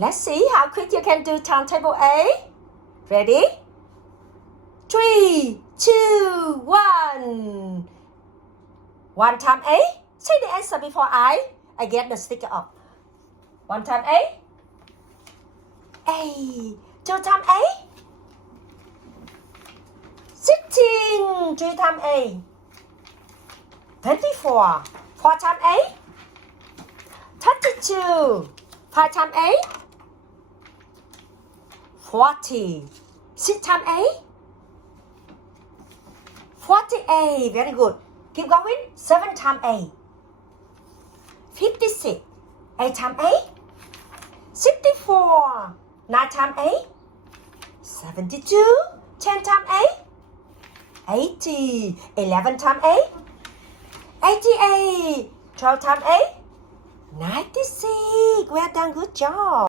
Let's see how quick you can do turntable A. Ready? 3, 2, 1. One time A. Say the answer before I get the sticker off. One time A. A. Two time A. 16. Three time A. 24. Four time A. 32. Five time A. 40. Six time A. 48. Very good. Keep going. 7 time A. 56. 8 time A. 64. 9 time A. 72. 10 time A. 80. 11 time A. 88. 12 time A. 96. Well done. Good job.